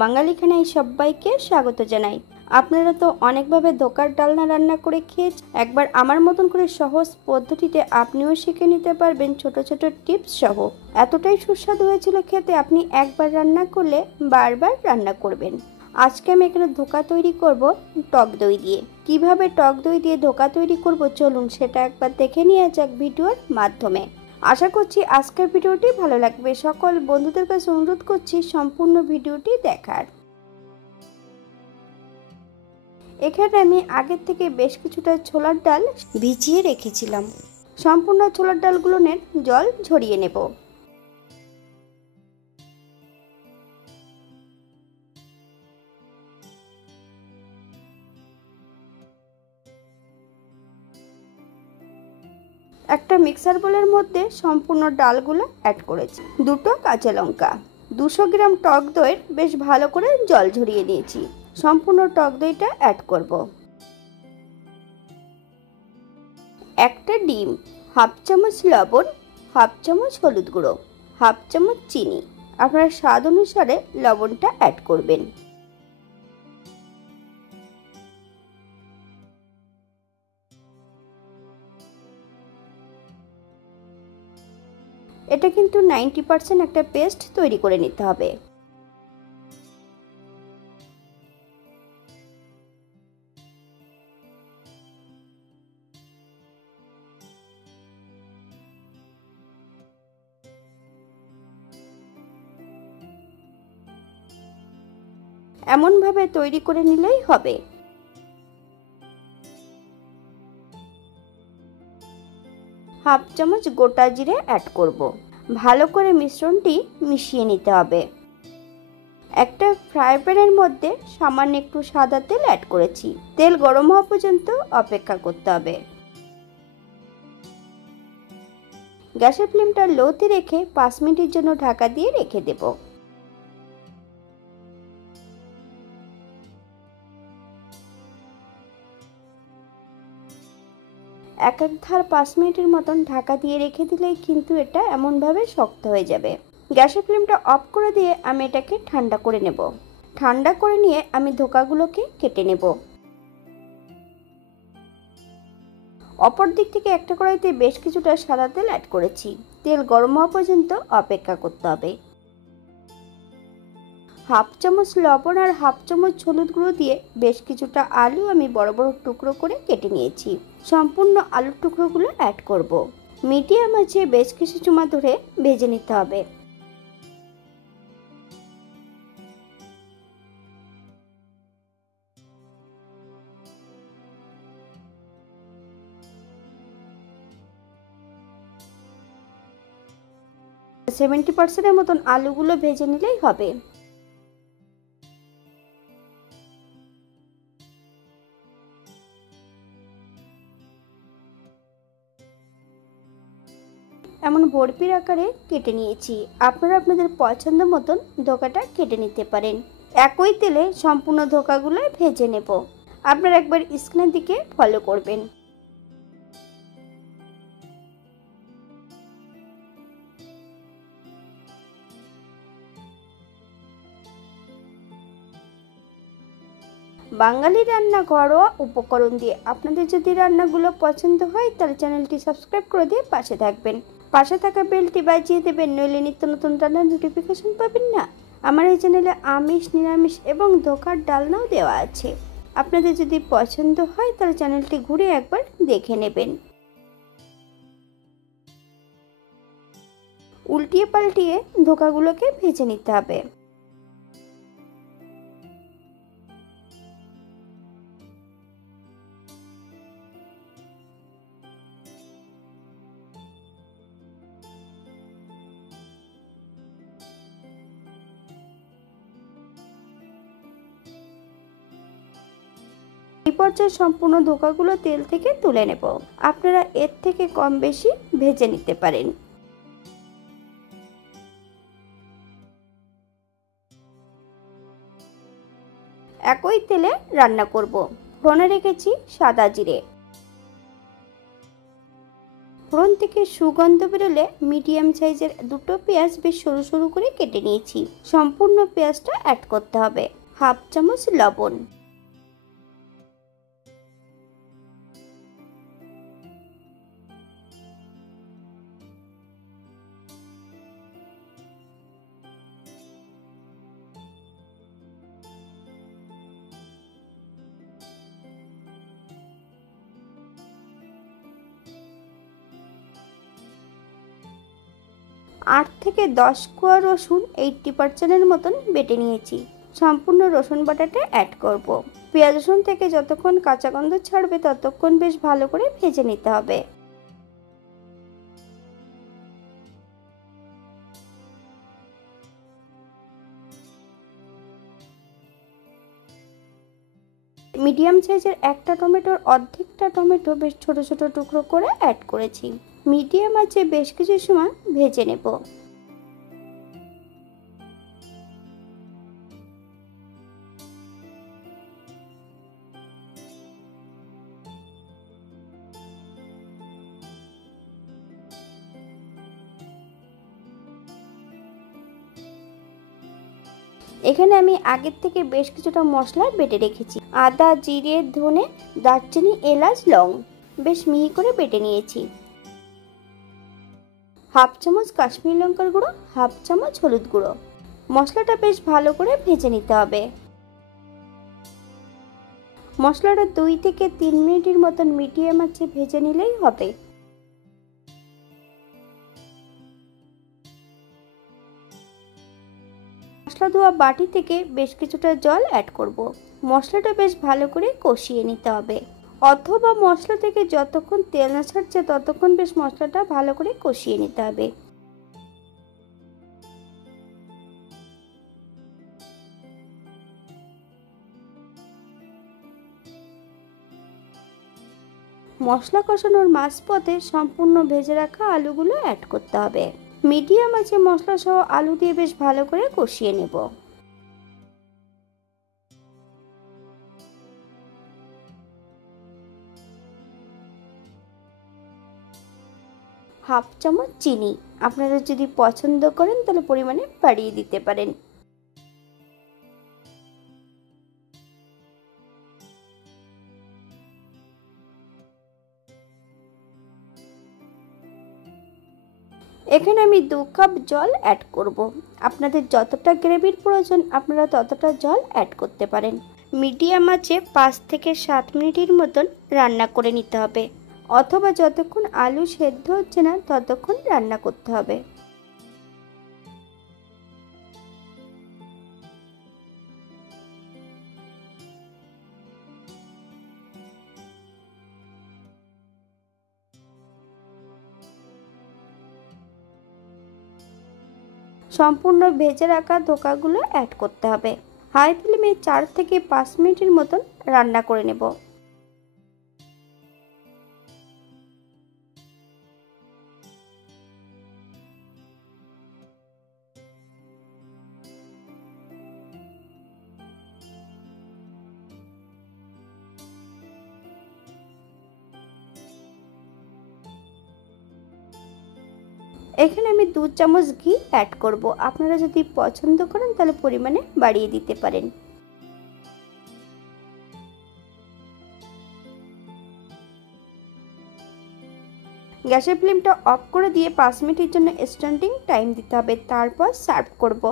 বাঙালি খানায় সবাইকে স্বাগত জানাই। আপনারা তো অনেকভাবে ধোকার ডালনা রান্না করে খেয়েছেন। একবার আমার মতন করে সহজ পদ্ধতিতে আপনিও শিখে নিতে পারবেন ছোট ছোট টিপস সহ। এতটাই সুস্বাদু হয়েছিল খেতে, আপনি একবার রান্না করলে বারবার রান্না করবেন। আজকে আমি এখানে ধোকা তৈরি করব টক দই দিয়ে। কিভাবে টক দই দিয়ে ধোকা তৈরি করব চলুন সেটা একবার দেখে নিয়ে যাক ভিডিওর মাধ্যমে। আশা করছি আজকের ভিডিওটি ভালো লাগবে। সকল বন্ধুদের কাছে অনুরোধ করছি সম্পূর্ণ ভিডিওটি দেখার। এখানে আমি আগের থেকে বেশ কিছুটা ছোলার ডাল ভিজিয়ে রেখেছিলাম। সম্পূর্ণ ছোলার ডালগুলোর জল ঝরিয়ে নেব। একটা মিক্সার বোলের মধ্যে সম্পূর্ণ ডালগুলো অ্যাড করেছি। দুটো কাঁচা লঙ্কা, 200 গ্রাম টক দইয়ের বেশ ভালো করে জল ঝরিয়ে নিয়েছি। সম্পূর্ণ টক দইটা অ্যাড করব। একটা ডিম, হাফ চামচ লবণ, হাফ চামচ হলুদ গুঁড়ো, হাফ চামচ চিনি। আপনারা স্বাদ অনুসারে লবণটা অ্যাড করবেন। এটা কিন্তু 90% একটা পেস্ট তৈরি করে নিতে হবে। এমনভাবে তৈরি করে নিলেই হবে। হাফ চামচ গোটা জিরে অ্যাড করব। ভালো করে মিশ্রণটি মিশিয়ে নিতে হবে। একটা ফ্রাই প্যানের মধ্যে সামান্য একটু সাদা তেল অ্যাড করেছি। তেল গরম হওয়া পর্যন্ত অপেক্ষা করতে হবে। গ্যাসের ফ্লেমটা লোতে রেখে 5 মিনিটের জন্য ঢাকা দিয়ে রেখে দেব। এক এক ধার 5 মিনিটের মতন ঢাকা দিয়ে রেখে দিলেই কিন্তু এটা এমনভাবে শক্ত হয়ে যাবে। গ্যাসের ফ্লেমটা অফ করে দিয়ে আমি এটাকে ঠান্ডা করে নেব। ঠান্ডা করে নিয়ে আমি ধোকাগুলোকে কেটে নেব। অপর দিক থেকে একটা কড়াইতে বেশ কিছুটা সাদা তেল অ্যাড করেছি। তেল গরম হওয়া পর্যন্ত অপেক্ষা করতে হবে। হাফ চামচ লবণ আর হাফ চামচ হলুদ গুঁড়ো দিয়ে বেশ কিছুটা আলু আমি বড় বড় টুকরো করে কেটে নিয়েছি। সম্পূর্ণ আলুর টুকরোগুলো অ্যাড করব। মিডিয়াম আঁচে বেশ কিছু সময় ধরে ভেজে নিতে হবে। সেভেন্টি পার্সেন্টের মতন আলুগুলো ভেজে নিলেই হবে। এমন বরফির আকারে কেটে নিয়েছি। আপনারা আপনাদের পছন্দ মতন ধোকাটা কেটে নিতে পারেন। একই তেলে সম্পূর্ণ ধোকাগুলো ভেজে নেব। আপনারা একবার স্ক্রিনের দিকে ফলো করবেন। বাঙালি রান্না ঘরোয়া উপকরণ দিয়ে আপনাদের যদি রান্নাগুলো পছন্দ হয় তাহলে চ্যানেলটি সাবস্ক্রাইব করে দিয়ে পাশে থাকবেন। পাশে থাকা বেলটি বাজিয়ে দেবেন, নইলে নিত্য নতুন রান্নার নোটিফিকেশন পাবেন না। আমার এই চ্যানেলে আমিষ, নিরামিষ এবং ধোকার ডালনাও দেওয়া আছে। আপনাদের যদি পছন্দ হয় তাহলে চ্যানেলটি ঘুরে একবার দেখে নেবেন। উল্টিয়ে পাল্টিয়ে ধোকাগুলোকে ভেজে নিতে হবে। এই পর্যায়ে সম্পূর্ণ ধোকাগুলো তেল থেকে তুলে নেব। আপনারা এর থেকে কম বেশি ভেজে নিতে পারেন। একই তেলে রান্না করব। ফোড়নে রেখেছি সাদা জিরে, ফোড়ন থেকে সুগন্ধ বেরোলে মিডিয়াম সাইজের দুটো পেঁয়াজ বেশ সরু সরু করে কেটে নিয়েছি। সম্পূর্ণ পেঁয়াজটা অ্যাড করতে হবে। হাফ চামচ লবণ, 8 থেকে 10 কোয়া রসুন 80% মতন বেটে নিয়েছি। সম্পূর্ণ রসুন বাটাটা অ্যাড করব। পেঁয়াজ রসুন থেকে যতক্ষণ কাঁচা গন্ধ ছাড়বে ততক্ষণ বেশ ভালো করে ভেজে নিতে হবে। মিডিয়াম সাইজের একটা টমেটোর অর্ধেকটা টমেটো বেশ ছোট ছোট টুকরো করে অ্যাড করেছি। মিডিয়াম আঁচে বেশ কিছু সময় ভেজে নেব। এখানে আমি আগের থেকে বেশ কিছুটা মশলা বেটে রেখেছি। আদা, জিরে, ধনে, দারচিনি, এলাচ, লং বেশ মিহি করে বেটে নিয়েছি। হাফ চামচ কাশ্মীরি লঙ্কার গুঁড়ো, হাফ চামচ হলুদ গুঁড়ো। মশলাটা বেশ ভালো করে ভেজে নিতে হবে। মশলাটা 2 থেকে 3 মিনিটের মতন মিডিয়াম আঁচে ভেজে নিলেই হবে। মশলা ধোয়া বাটি থেকে বেশ কিছুটা জল অ্যাড করব। মশলাটা বেশ ভালো করে কষিয়ে নিতে হবে, অথবা মশলা থেকে যতক্ষণ তেল না ছাড়ছে ততক্ষণ বেশ মশলাটা ভালো করে কষিয়ে নিতে হবে। মশলা কষানোর মাঝপথে সম্পূর্ণ ভেজে রাখা আলুগুলো অ্যাড করতে হবে। মিডিয়াম আঁচে মশলা সহ আলু দিয়ে বেশ ভালো করে কষিয়ে নেব। হাফ চামচ চিনি, আপনারা যদি পছন্দ করেন তাহলে পরিমাণে বাড়িয়ে দিতে পারেন। এখানে আমি 2 কাপ জল অ্যাড করব। আপনাদের যতটা গ্রেভির প্রয়োজন আপনারা ততটা জল অ্যাড করতে পারেন। মিডিয়াম আঁচে 5 থেকে 7 মিনিটের মতন রান্না করে নিতে হবে, অথবা যতক্ষণ আলু সেদ্ধ হচ্ছে না ততক্ষণ রান্না করতে হবে। সম্পূর্ণ ভেজে রাখা ধোকাগুলো অ্যাড করতে হবে। হাই ফ্লেমে 4 থেকে 5 মিনিটের মতন রান্না করে নেব। এখানে আমি 2 চামচ ঘি অ্যাড করব। আপনারা যদি পছন্দ করেন তাহলে পরিমাণে বাড়িয়ে দিতে পারেন। গ্যাসের ফ্লেমটা অফ করে দিয়ে 5 মিনিটের জন্য স্ট্যান্ডিং টাইম দিতে হবে, তারপর সার্ভ করব।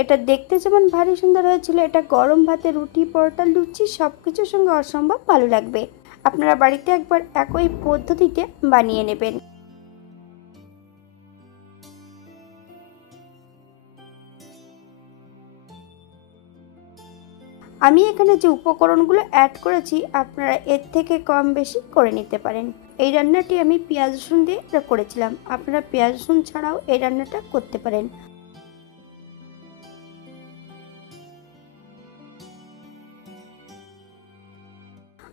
এটা দেখতে যেমন ভারী সুন্দর হয়েছিল, এটা গরম ভাতে, রুটি, পরোটা, লুচি সবকিছুর সঙ্গে অসম্ভব ভালো লাগবে। আপনারা বাড়িতে একবার একই পদ্ধতিতে বানিয়ে নেবেন। আমি এখানে যে উপকরণগুলো অ্যাড করেছি আপনারা এর থেকে কম বেশি করে নিতে পারেন। এই রান্নাটি আমি পেঁয়াজ রসুন দিয়ে করেছিলাম, আপনারা পেঁয়াজ রসুন ছাড়াও এই রান্নাটা করতে পারেন।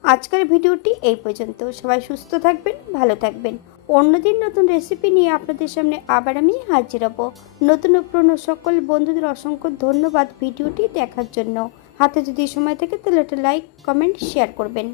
আজকের ভিডিওটি এই পর্যন্ত। সবাই সুস্থ থাকবেন, ভালো থাকবেন। অন্যদিন নতুন রেসিপি নিয়ে আপনাদের সামনে আবার আমি হাজির হব। নতুন ও পুরনো সকল বন্ধুদের অসংখ্য ধন্যবাদ ভিডিওটি দেখার জন্য। হাতে যদি সময় থাকে তাহলে একটা লাইক, কমেন্ট, শেয়ার করবেন।